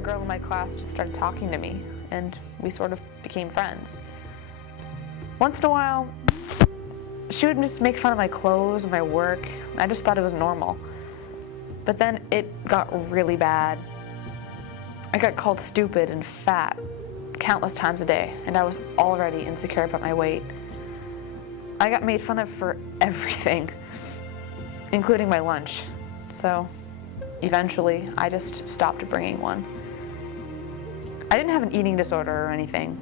a girl in my class just started talking to me, and we sort of became friends. Once in a while, she would just make fun of my clothes and my work. I just thought it was normal. But then it got really bad. I got called stupid and fat countless times a day, and I was already insecure about my weight. I got made fun of for everything, including my lunch. So eventually, I just stopped bringing one. I didn't have an eating disorder or anything.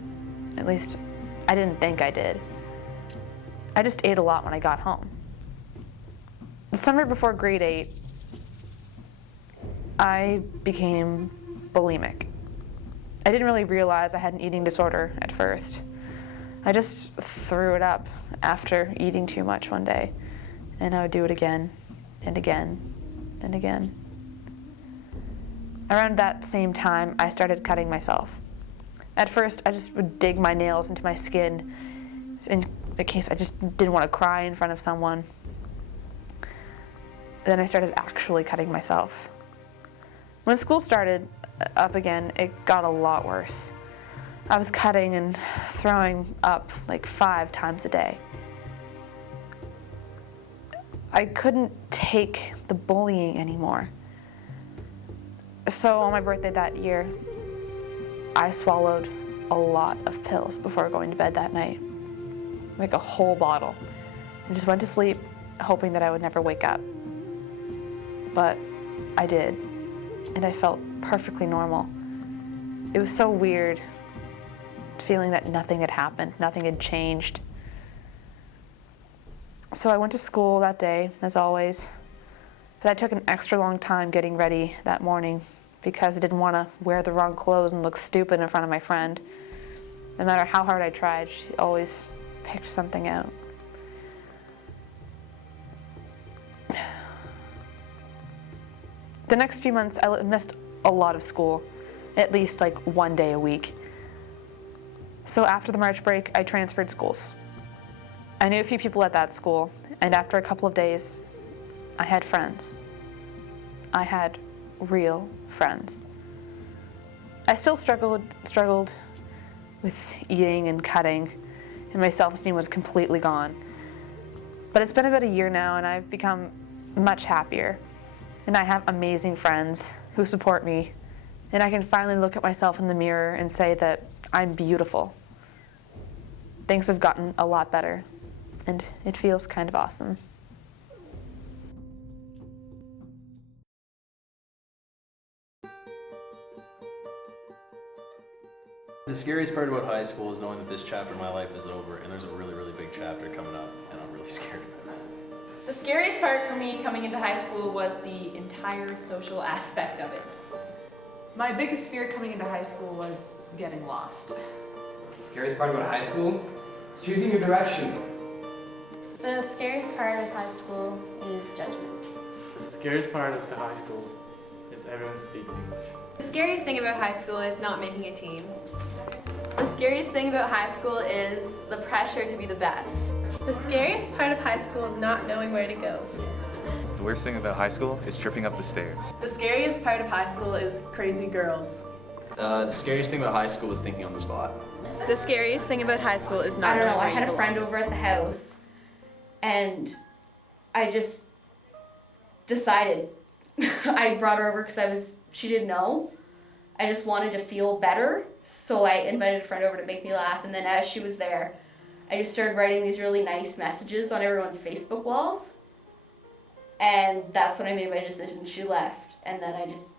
At least, I didn't think I did. I just ate a lot when I got home. The summer before grade 8, I became bulimic. I didn't really realize I had an eating disorder at first. I just threw it up after eating too much one day, and I would do it again and again and again. Around that same time, I started cutting myself. At first, I just would dig my nails into my skin in the case I just didn't want to cry in front of someone. Then I started actually cutting myself. When school started up again, it got a lot worse. I was cutting and throwing up like 5 times a day. I couldn't take the bullying anymore. So on my birthday that year, I swallowed a lot of pills before going to bed that night. Like a whole bottle. And just went to sleep hoping that I would never wake up. But I did. And I felt perfectly normal. It was so weird feeling that nothing had happened, nothing had changed. So I went to school that day, as always, but I took an extra long time getting ready that morning because I didn't want to wear the wrong clothes and look stupid in front of my friend. No matter how hard I tried, she always picked something out. The next few months, I missed a lot of school, at least like 1 day a week. So after the March break, I transferred schools. I knew a few people at that school, and after a couple of days, I had friends. I had real friends. I still struggled with eating and cutting, and my self-esteem was completely gone. But it's been about a year now, and I've become much happier. And I have amazing friends who support me, and I can finally look at myself in the mirror and say that I'm beautiful. Things have gotten a lot better, and it feels kind of awesome. The scariest part about high school is knowing that this chapter of my life is over, and there's a really, really big chapter coming up, and I'm really scared of it. The scariest part for me coming into high school was the entire social aspect of it. My biggest fear coming into high school was getting lost. The scariest part about high school is choosing your direction. The scariest part of high school is judgment. The scariest part of the high school is everyone speaks English. The scariest thing about high school is not making a team. The scariest thing about high school is the pressure to be the best. The scariest part of high school is not knowing where to go. The worst thing about high school is tripping up the stairs. The scariest part of high school is crazy girls. The scariest thing about high school is thinking on the spot. The scariest thing about high school is not I don't know, knowing I where had you a friend belong. over at the house, and I just decided, I brought her over because she didn't know. I just wanted to feel better, so I invited a friend over to make me laugh, and then as she was there, I just started writing these really nice messages on everyone's Facebook walls, and that's when I made my decision. She left, and then I just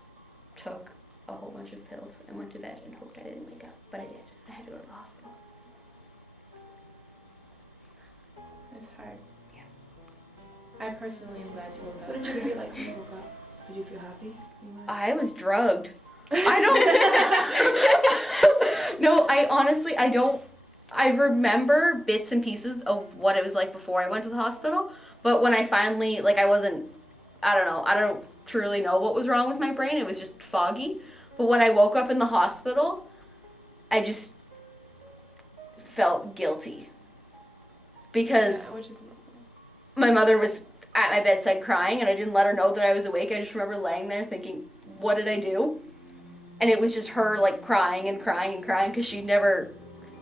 took a whole bunch of pills and went to bed and hoped I didn't wake up, but I did. I had to go to the hospital. It's hard. Yeah. I personally am glad you woke up. What did you feel like when you woke up? Did you feel happy? I was drugged. I don't. No, I honestly, I don't. I remember bits and pieces of what it was like before I went to the hospital, but when I finally, like, I don't truly know what was wrong with my brain. It was just foggy. But when I woke up in the hospital, I just felt guilty because Which is normal. my mother was at my bedside crying, and I didn't let her know that I was awake. I just remember laying there thinking, what did I do? And it was just her like crying and crying and crying because she'd never,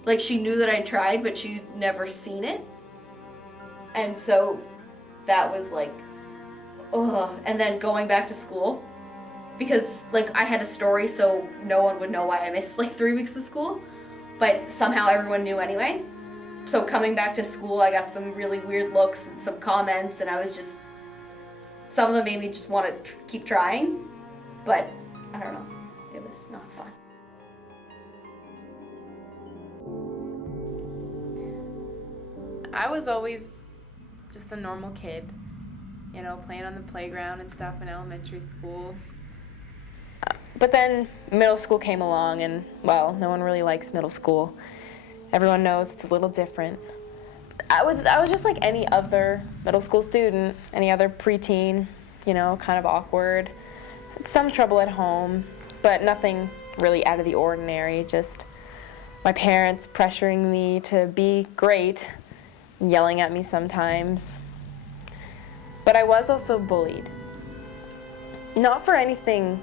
like she knew that I tried, but she'd never seen it. And so that was like, ugh. And then going back to school, because like I had a story so no one would know why I missed like 3 weeks of school, but somehow everyone knew anyway. So coming back to school, I got some really weird looks and some comments, and I was just, some of them made me just want to keep trying, but I don't know, it was not fun. I was always just a normal kid, you know, playing on the playground and stuff in elementary school. But then middle school came along and, well, no one really likes middle school. Everyone knows it's a little different. I was just like any other middle school student, any other preteen, you know, kind of awkward. Had some trouble at home, but nothing really out of the ordinary, just my parents pressuring me to be great, yelling at me sometimes. But I was also bullied. Not for anything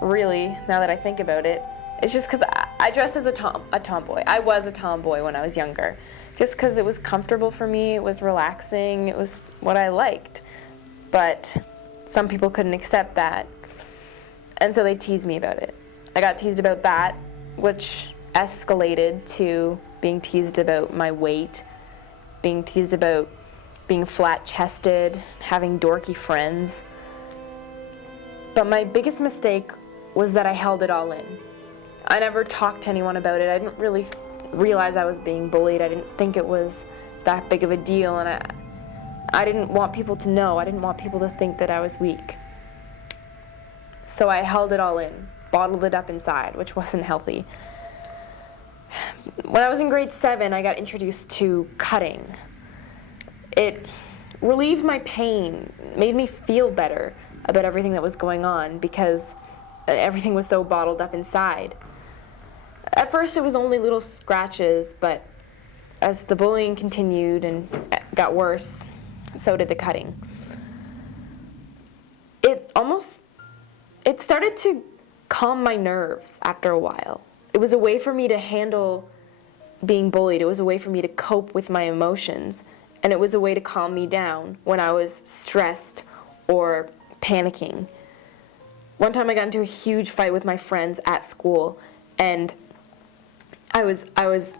really, now that I think about it. It's just because I dressed as a tomboy. I was a tomboy when I was younger. Just because it was comfortable for me, it was relaxing, it was what I liked. But some people couldn't accept that, and so they teased me about it. I got teased about that, which escalated to being teased about my weight, being teased about being flat-chested, having dorky friends. But my biggest mistake was that I held it all in. I never talked to anyone about it. I didn't really realize I was being bullied. I didn't think it was that big of a deal, and I didn't want people to know. I didn't want people to think that I was weak. So I held it all in, bottled it up inside, which wasn't healthy. When I was in grade 7, I got introduced to cutting. It relieved my pain, made me feel better about everything that was going on because everything was so bottled up inside. At first it was only little scratches, but as the bullying continued and got worse, so did the cutting. It started to calm my nerves after a while. It was a way for me to handle being bullied. It was a way for me to cope with my emotions. And it was a way to calm me down when I was stressed or panicking. One time I got into a huge fight with my friends at school, and I was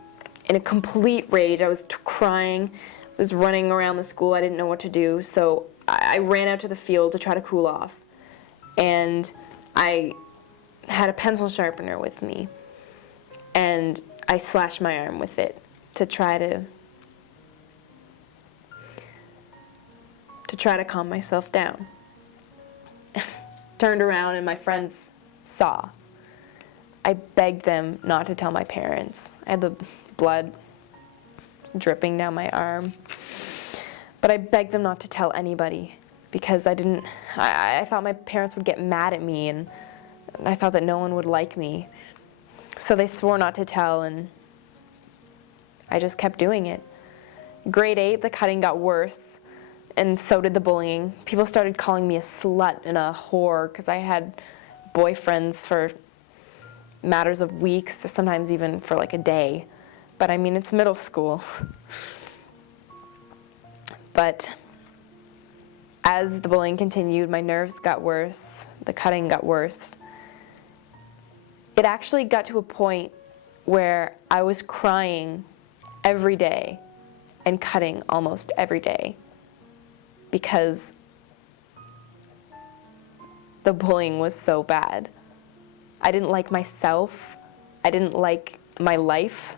in a complete rage. I was crying, I was running around the school. I didn't know what to do, so I ran out to the field to try to cool off. And I had a pencil sharpener with me, and I slashed my arm with it to try to calm myself down. Turned around and my friends saw. I begged them not to tell my parents. I had the blood dripping down my arm. But I begged them not to tell anybody because I thought my parents would get mad at me, and I thought that no one would like me. So they swore not to tell, and I just kept doing it. Grade 8, the cutting got worse, and so did the bullying. People started calling me a slut and a whore because I had boyfriends for matters of weeks, sometimes even for like a day. But I mean, it's middle school. But as the bullying continued, my nerves got worse, the cutting got worse. It actually got to a point where I was crying every day and cutting almost every day because the bullying was so bad. I didn't like myself. I didn't like my life.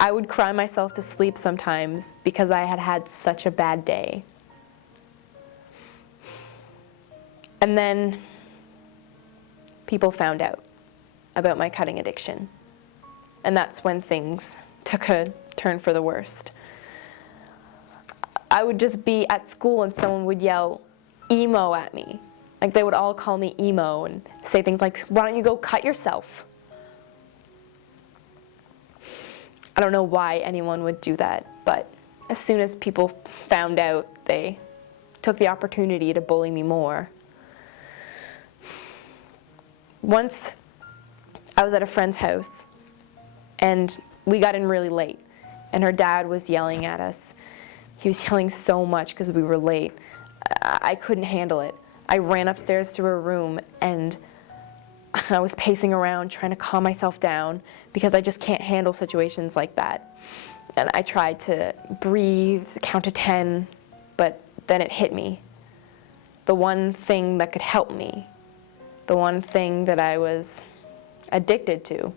I would cry myself to sleep sometimes because I had had such a bad day. And then people found out about my cutting addiction. And that's when things took a turn for the worst. I would just be at school and someone would yell emo at me. Like they would all call me emo and say things like, why don't you go cut yourself? I don't know why anyone would do that, but as soon as people found out, they took the opportunity to bully me more. Once I was at a friend's house and we got in really late and her dad was yelling at us. He was yelling so much because we were late. I couldn't handle it. I ran upstairs to her room and I was pacing around trying to calm myself down because I just can't handle situations like that. And I tried to breathe, count to 10, but then it hit me. The one thing that could help me, the one thing that I was addicted to,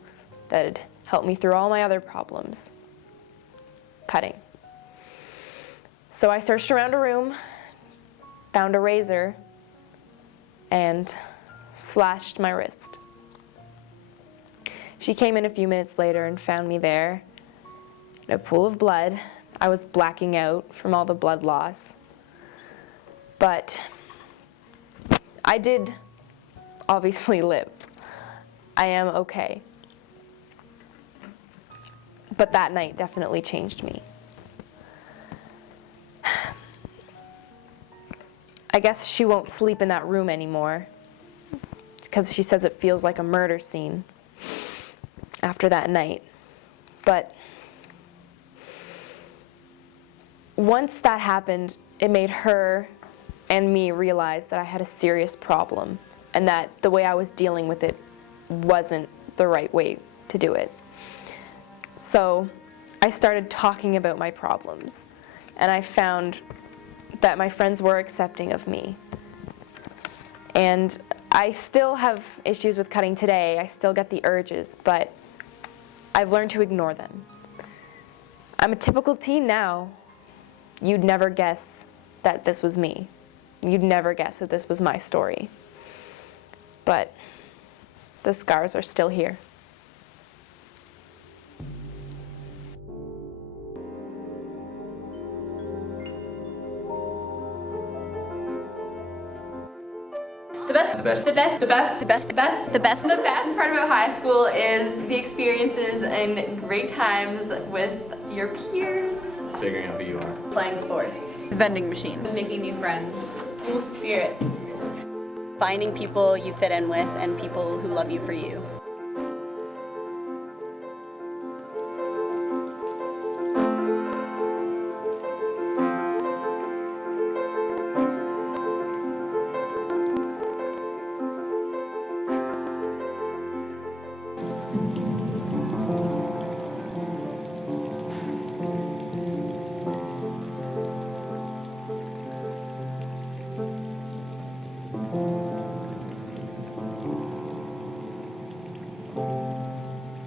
that had helped me through all my other problems, cutting. So I searched around a room, found a razor, and slashed my wrist. She came in a few minutes later and found me there in a pool of blood. I was blacking out from all the blood loss. But I did obviously live. I am okay. But that night definitely changed me. I guess she won't sleep in that room anymore because she says it feels like a murder scene after that night. But once that happened, it made her and me realize that I had a serious problem and that the way I was dealing with it wasn't the right way to do it. So I started talking about my problems, and I found that my friends were accepting of me. And I still have issues with cutting today. I still get the urges, but I've learned to ignore them. I'm a typical teen now. You'd never guess that this was me. You'd never guess that this was my story. But the scars are still here. The best part about high school is the experiences and great times with your peers. Figuring out who you are. Playing sports. Vending machines. Making new friends. School spirit. Finding people you fit in with and people who love you for you.